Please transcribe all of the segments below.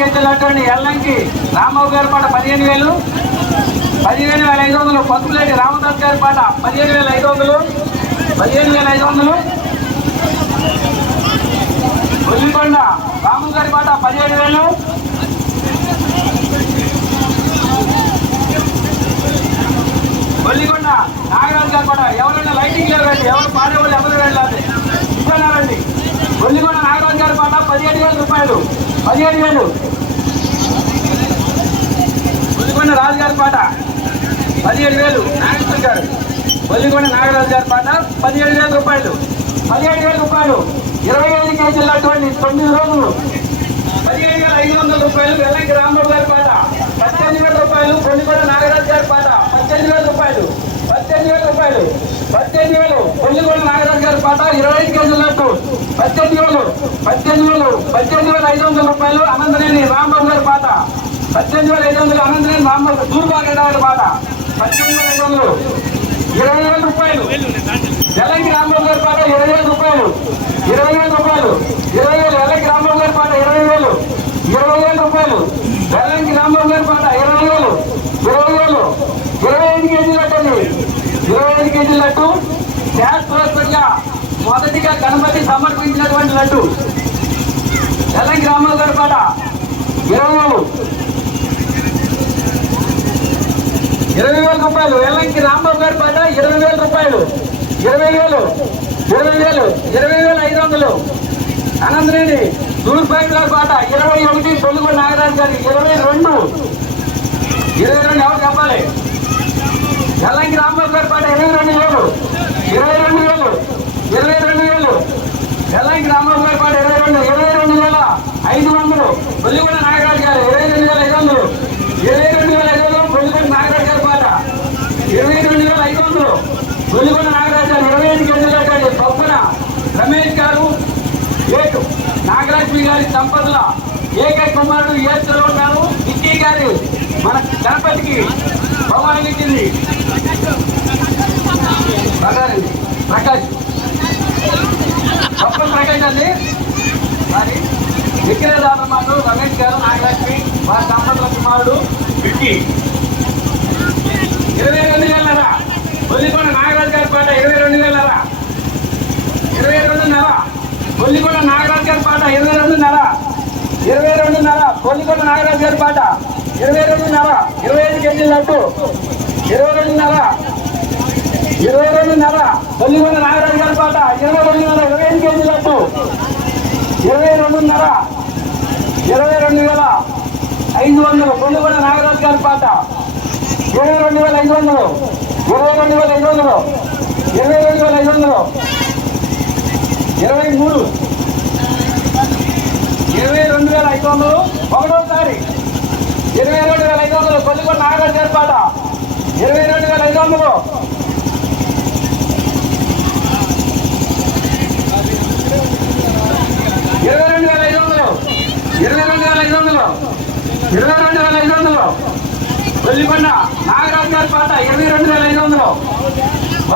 కేజీల ఎల్లంకి రాంబాబు గారి పాట పదిహేను వేలు పదిహేను వేల ఐదు వందలు పసుపులేటి రామదాస్ గారి పాట పదిహేను వేల ఐదు వందలు పదిహేను వేల ఐదు వందలు. ఉల్లికొండ రాము గారి పాట పదిహేడు వేలు. ఒల్లికొండ నాగరాజు గారు కూడా ఎవరైనా లైటింగ్ లేవు రండి ఎవరు పాడేవాళ్ళు ఎవరు వెళ్ళాలి? ఇస్తున్నారండి ఒల్లికొండ నాగరాజు గారి పాట పదిహేడు వేల రూపాయలు. పదిహేడు వేలు ఒల్లికొండ రాజు గారి పాట. పదిహేడు వేలు. నాగేశ్వర్ గారు. ఒల్లికొండ నాగరాజు గారి పాట పదిహేడు వేల రూపాయలు. పదిహేడు వేల రూపాయలు. ఇరవై ఐదు కేజీలు అటువంటి తొమ్మిది రోజులు. పదిహేడు వేల ఐదు వందల రూపాయలు వెల్లంకి రాంబాబు గారి పాట. పద్దెనిమిది వేల రూపాయలు కొల్లిగొండ నాగరాజు గారి పాట. పద్దెనిమిది వేల రూపాయలు. పద్దెనిమిది వేల రూపాయలు. పద్దెనిమిది వేలు. కొల్లిగొండ నాగరాజు గారి పాట ఇరవై ఐదు కేజీల లడ్డు పద్దెనిమిది వేలు. పద్దెనిమిది వేలు. పద్దెనిమిది వేల ఐదు వందల రూపాయలు అనంతనేని రాంబాబు గారి పాట. పద్దెనిమిది వేల ఐదు వందలు అనంతనేని రాంబాబు దూర్బాగడ్డ గారి పాట. పద్దెనిమిది వేల ఐదు వందలు. ఇరవై వేల రూపాయలు. ఎల్లంకి రాంబాబు గారి పాట ఇరవై వేల రూపాయలు. ఇరవై వేల రూపాయలు ఇరవై వేలు ఎల్లంకి రాంబాబు గారి పాట ఇరవై వేలు ఇరవై వేల రూపాయలు ఎల్లంకి రాంబాబు గారి పాట ఇరవై వేలు ఇరవై వేలు ఇరవై ఐదు కేజీలు లడ్డు ఇరవై లడ్డు శాస్త్రోత్పత్తిగా మొదటిగా గణపతి సమర్పించినటువంటి లడ్డు. ఎల్లంకి గ్రామాల గడపాట పాట ఇరవై ఇరవై వేల రూపాయలు. ఎల్లంకి రాంబాబు గారి పాట ఇరవై వేల రూపాయలు. ఇరవై వేలు. ఇరవై వేలు. ఇరవై వేల ఐదు వందలు. అనంతరేణి దూర్పాయి గారి పాట ఇరవై ఒకటి తొమ్మిది నాగరాజు గారి ఇరవై రెండు. ఇరవై రెండు ఎవరు చెప్పాలి? ఎల్లంకి రాంబాబు గారి పాట ఇరవై రెండు ఏళ్ళు ఇరవై రెండు వేలు. ఇరవై రెండు వేలు. ఎల్లంకి రాంబాబు గారి పాట ఇరవై రెండు ఇరవై రెండు వేల ఐదు వందలు. బొల్లిగొండ నాగరాజు గారు ఇరవై రెండు వేల ఐదు వందలు. ఇరవై రెండు వేల ఐదు వందలు బొల్లిగొండ నాగరాజు గారి పాట. ఇరవై రెండు వేల ఐదు వందలు. బొల్లిగొండ నాగరాజు గారు ఇరవై ఐదు కేజీలు కట్టండి పప్పున రమేష్ గారు ఏటు నాగలక్ష్మి గారి సంపదల ఏకైక కుమారుడు ఏసులో ఉన్నారు. విక్కీ గారి మన గణపతికి భవనం ఇచ్చింది. ప్రకాష్ గొప్ప ప్రకాష్ అండి. మరి విక్రయదారు రమేష్ గారు నాగలక్ష్మి వారి సంపదల కుమారుడు. విక్కీ. ఇరవై రెండు వేలరా ఒల్లికొండ నాగరాజు గారి పాట ఇరవై రెండు వేలరా ఇరవై రెండున్నర. కొల్లికొండ నాగరాజు గారి పాట ఇరవై రెండున్నర. ఇరవై రెండున్నర. కొల్లికొండ నాగరాజు గారి పాట ఇరవై రెండున్నర. ఇరవై ఐదు కేజీల లడ్డు ఇరవై రెండున్నర ఇరవై రెండున్నర కొల్లికొండ నాగరాజు గారి పాట. ఇరవై రెండు రెండున్నర ఇరవై ఐదు కేజీల లడ్డు ఇరవై రెండున్నర. ఇరవై రెండు వేల ఐదు వందలు. కొల్లికొండ నాగరాజు గారి పాట. ఇరవై రెండు వేల ఐదు వందలు. ఇరవై రెండు వేల ఐదు వందలు. ఇరవై రెండు వేల ఐదు వందలు. ఇరవై మూడు. ఇరవై రెండు వేల ఐదు వందలు. ఒకటోసారి. ఇరవై రెండు వేల ఐదు వందలు. కొల్లిగొండ నాగరాజు గారి పాట. ఇరవై రెండు వేల ఐదు వందలు. ఇరవై రెండు వేల ఐదు వందలు. ఇరవై రెండు వేల ఐదు వందలు. ఇరవై రెండు వేల ఐదు వందలు. కొల్లికొండ నాగరాజు గారి పాట ఇరవై రెండు వేల ఐదు వందలు.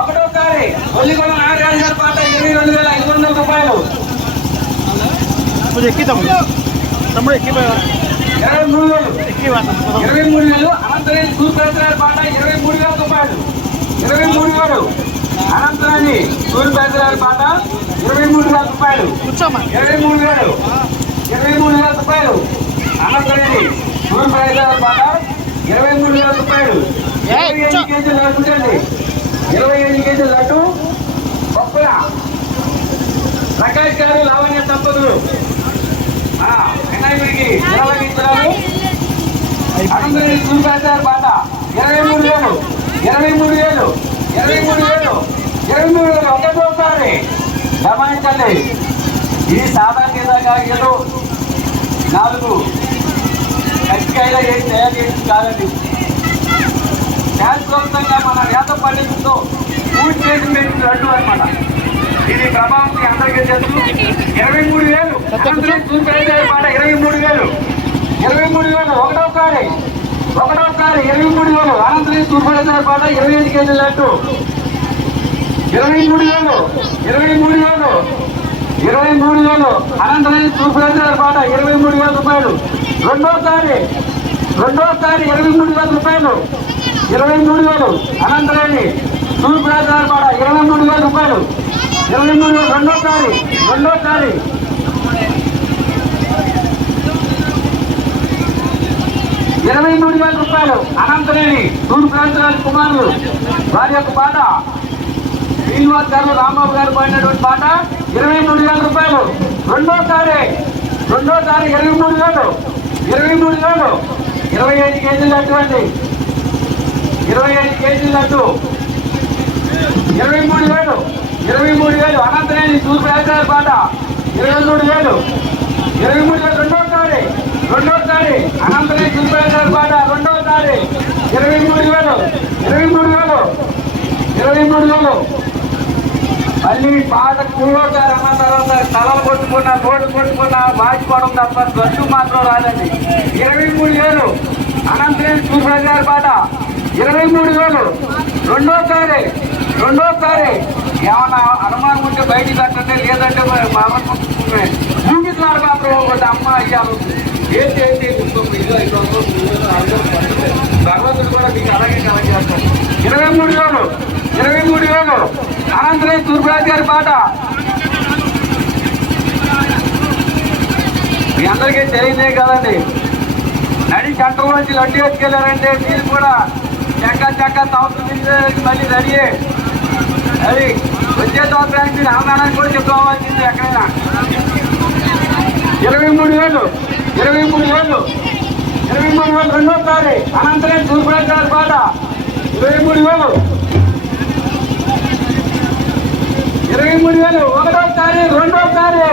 ఒకటోసారి కొల్లికొండ నాగరాజు గారి పాట ఇరవై రెండు వేల ఐదు వందల రూపాయలు. కొంచెం ఎక్కి తమ్ముడు తమ్ముడు ఎక్కి ఇరవై మూడు వేలు. ఇరవై మూడు వేలు అనంతరం సూర్యప్రసాద్ గారి పాట ఇరవై మూడు వేల రూపాయలు. ఇరవై మూడు వేలు. అనంతరాన్ని సూర్యప్రసాద్ గారి పాట ఇరవై మూడు వేల రూపాయలు. ఇరవై మూడు వేలు. ఇరవై మూడు వేల రూపాయలు. అనంతరేణి సూర్యప్రసాద్ గారి పాట ఇరవై మూడు వేల రూపాయలు. ఇరవై ఐదు. కేజీలు లడ్డు ఇరవై ఐదు కేజీల లడ్డు. పప్పుల. ప్రకాష్ గారు లావణ్య దంపతులు. వినాయకుడికి ఇరవై ఇస్తున్నారు చూపేశారు బాట పాట ఇరవై మూడు వేలు ఇరవై మూడు వేలు ఇరవై మూడు వేలు ఇరవై మూడు వేలు ఒకటోసారి గమనించండి ఇది సాధారణ కాగితాలు నాలుగు కట్టికాయలు ఏం తయారు చేసి కాదండి శాశ్వతంగా మన నేత పండితులతో పూజ చేసి పెట్టిన లడ్డు అనమాట ఇది ప్రభావం అందరికీ తెలుసు. ఇరవై మూడు వేలు. చూపేశారు బాట పాట ఇరవై మూడు వేలు. ఇరవై మూడు వేలు ఒకటోసారి ఒకటోసారి ఇరవై మూడు వేలు అనంతరం చూపెట్టారు పాట ఇరవై ఐదు కేజీల లడ్డు ఇరవై మూడు వేలు ఇరవై మూడు వేలు ఇరవై మూడు వేలు అనంతరం సూపర్ పాట ఇరవై మూడు వేల రూపాయలు రెండోసారి రెండోసారి ఇరవై మూడు వేల రూపాయలు ఇరవై మూడు వేలు అనంతరేణి సూపర్ పాట ఇరవై మూడు వేల రూపాయలు ఇరవై మూడు వేలు రెండోసారి రెండోసారి ఇరవై మూడు వేల రూపాయలు అనంతరేణి తూర్పు ప్రాంతరాజు కుమారులు. వారి యొక్క పాట శ్రీనివాస్ గారు రాంబాబు గారు పాడినటువంటి పాట ఇరవై మూడు వేల రూపాయలు. రెండోసారి రెండోసారి ఇరవై మూడు వేలు. ఇరవై మూడు వేలు. ఇరవై ఐదు కేజీలు అటువంటి ఇరవై ఐదు కేజీలు అటు ఇరవై మూడు వేలు. ఇరవై మూడు వేలు. అనంతరేణి తూర్పు ప్రాంతరాజు పాట ఇరవై మూడు వేలు. ఇరవై మూడు వేలు. రెండోసారి రెండోసారి అనంతరం తూర్పు పాట రెండోసారి ఇరవై మూడు వేలు ఇరవై మూడు వేలు ఇరవై మూడు వేలు. మళ్ళీ పాట కూలోసారి అన్న తర్వాత తలలు కొట్టుకున్నా నోటు కొట్టుకున్నా బాచిపోవడం తప్ప గట్టు మాత్రం రాదండి. ఇరవై మూడు వేలు అనంతరం తూర్పు పాట ఇరవై మూడు వేలు. రెండోసారి రెండోసారి ఏమన్నా అనుమానం ఉంటే బయటికి కట్టండి లేదంటే మరి మా అమ్మ చూపిస్తున్నారు మాత్రం ఒకటి అమ్మ అయ్యాలి ఏంటి ఏంటి ఇదిగో ఇదిగో భగవంతుడు కూడా మీకు అలాగే కలెక్ట్ చేస్తారు ఇరవై మూడు వేలు ఇరవై మూడు వేలు అనంతరం తూర్పురాజు గారి పాట. మీ అందరికీ తెలియదే కదండి. నడి గంటలోంచి లడ్డు ఎత్తుకెళ్ళారంటే మీరు కూడా చెక్క చెక్క తవ్వుతుంది మళ్ళీ రెడీ అది వచ్చే సంవత్సరానికి రామాయణానికి కూడా చెప్పుకోవాల్సింది ఎక్కడైనా. ఇరవై మూడు వేలు ఇరవై మూడు ఏళ్ళు ఇరవై మూడు వేలు రెండోసారి అనంతరం తూర్పురాజు గారి పాట ఇరవై మూడు వేలు ఇరవై మూడు వేలు ఒకటోసారి రెండోసారి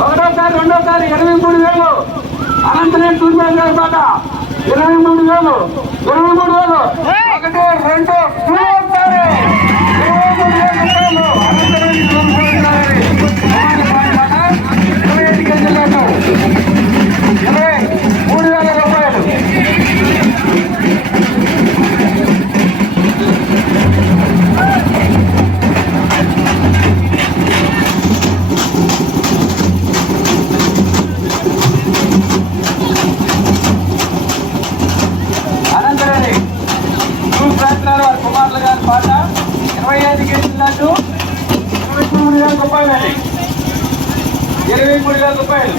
ఒకటోసారి రెండోసారి ఇరవై మూడు వేలు అనంతరం తూర్పు గారి పాట ఇరవై మూడు వేలు ఇరవై మూడు వేలు ఒకటి రెండు మూడోసారి ఇరవై మూడు వేలు రూపాయలు అనంతరం ఇరవై మూడు వేల రూపాయలు.